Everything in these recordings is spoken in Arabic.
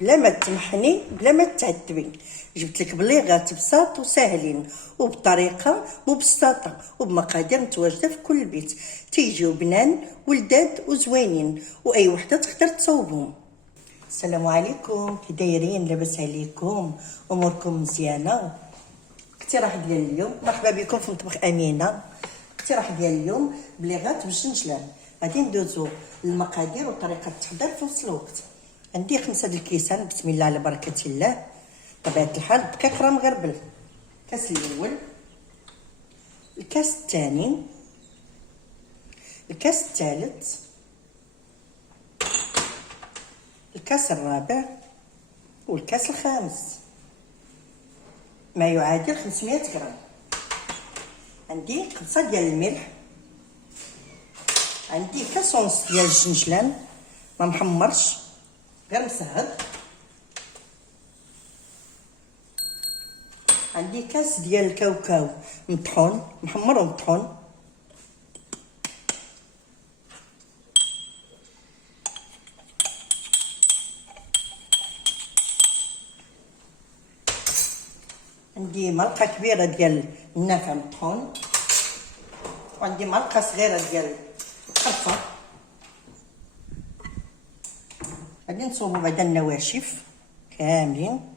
بلا ما تمحني بلا ما تعذبي. جبت لك بليغات بساط وساهلين وبطريقه مبسطه وبمقادير متواجده في كل بيت، تيجيو بنان ولداد وزوينين واي وحده تقدر تصوبهم. السلام عليكم، كي دايرين؟ لاباس عليكم؟ اموركم مزيانه؟ اقتراح ديال اليوم، مرحبا بكم في مطبخ امينه. اقتراح ديال اليوم بليغات بالجنجلان. غادي ندوزو المقادير وطريقه التحضير في نفس الوقت. عندي 5 د الكيسان، بسم الله على بركه الله. بطبيعه الحال الدقيق راه مغربل. الكاس الاول، الكاس الثاني، الكاس الثالث، الكاس الرابع والكاس الخامس، ما يعادل 500 غرام. عندي 5 ديال الملح، عندي كاس ونص ديال الجنجلان ما محمرش غير مسهل، عندي كاس ديال الكاوكاو مطحون محمر ومطحون، عندي معلقه كبيره ديال النافع مطحون، وعندي معلقه صغيره ديال القرفه. غادي نصوبو بعدا النواشف كاملين،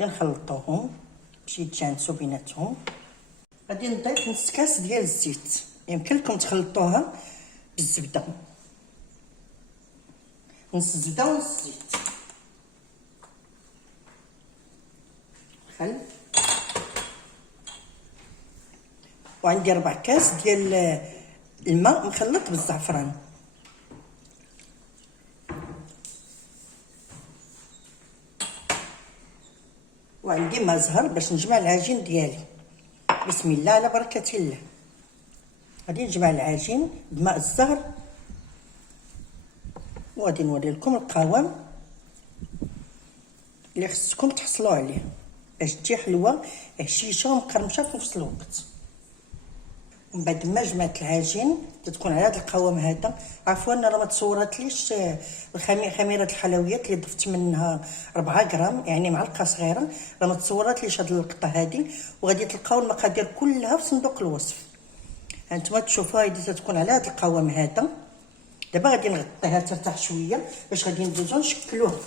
غادي نخلطوهم باش يتجانسوا بيناتهم. غادي نضيف نص كاس ديال الزيت، يمكن لكم تخلطوها بالزبده، نص الزبده ونص الزيت. خل، وعندي 4 كاس ديال الماء مخلط بالزعفران، وعندي ماء زهر باش نجمع العجين ديالي. بسم الله على بركه الله. غادي نجمع العجين بماء الزهر، وغادي نوري لكم القوام اللي خصكم تحصلوا عليه باش تجي حلوه هشيشه ومقرمشه في نفس الوقت. من بعد ما جمعت العجين تكون على هذا القوام هذا. عفوا راه ما تصورتليش خميره الحلويات اللي ضفت منها 4 غرام، يعني معلقه صغيره، راه ما تصورتليش هذه اللقطه هذه. وغادي تلقاو المقادير كلها في صندوق الوصف. هانتوما تشوفوها هذه تكون على هذا القوام هذا. دابا غادي نغطيها ترتاح شويه باش غادي ندوزو نشكلوه.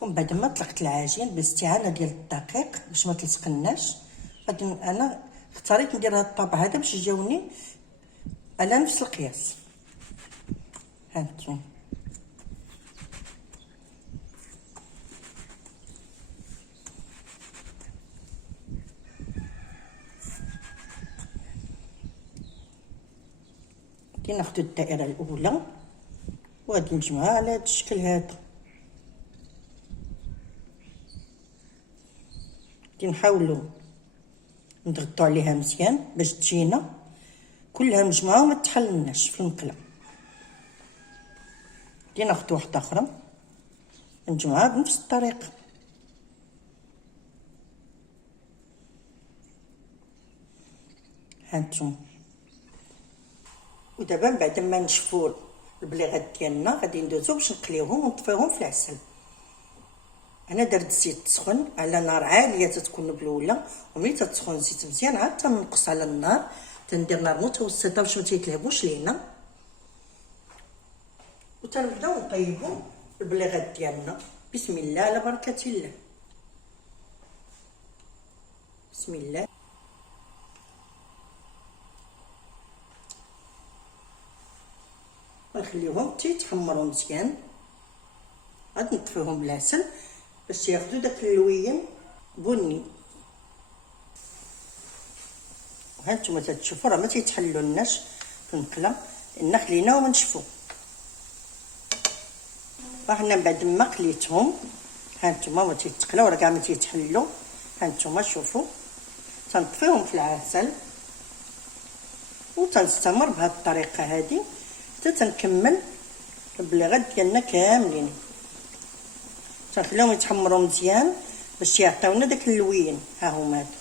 ومن بعد ما طلقت العجين بالاستعانه ديال الدقيق باش ما تلصقناش، غادي انا اختاريت ندير هذا الطابع هذا باش يجاوني على نفس القياس. هانتوما غادي ناخذ الدائره الاولى وغادي نجمعها على هذا الشكل هذا. غادي نحاولوا نضغطوا عليها مزيان باش تجينا كلها مجموعه وما تحلناش في المقله. غادي ناخذ واحده اخرى نجمعها بنفس الطريقه. هانتوما ودابا بعد ما نشفوا البليغات ديالنا غادي ندوزو باش نقليوهم ونطفيوهم في العسل. انا درت الزيت سخن على نار عاليه تتكون بالاولى، وملي تسخن الزيت مزيان عاد تنقص على النار، تندير نار متوسطه باش ما تيتلهبوش لينا، وتنبداو نطيبوا البليغات ديالنا. بسم الله على بركه الله. بسم الله. ونخليوهم تيتحمروا مزيان. غادي نطفيهم بالعسل باش ياخذوا داك اللوين بني. وهانتوما تتشوفوا راه ما تيتحلولناش في المقله لان خليناهم نشفوا. وحنا من بعد ما قليتهم هانتوما ما تيتقلاو راه كاع ما تيتحلوا. هانتوما شوفوا تنطفيهم في العسل وتنستمر بهذه الطريقه هذه حتى تنكمل البلاغات ديالنا كاملين تنخليهم يتحمروا مزيان باش يعطيونا داك اللوين. ها هما هادو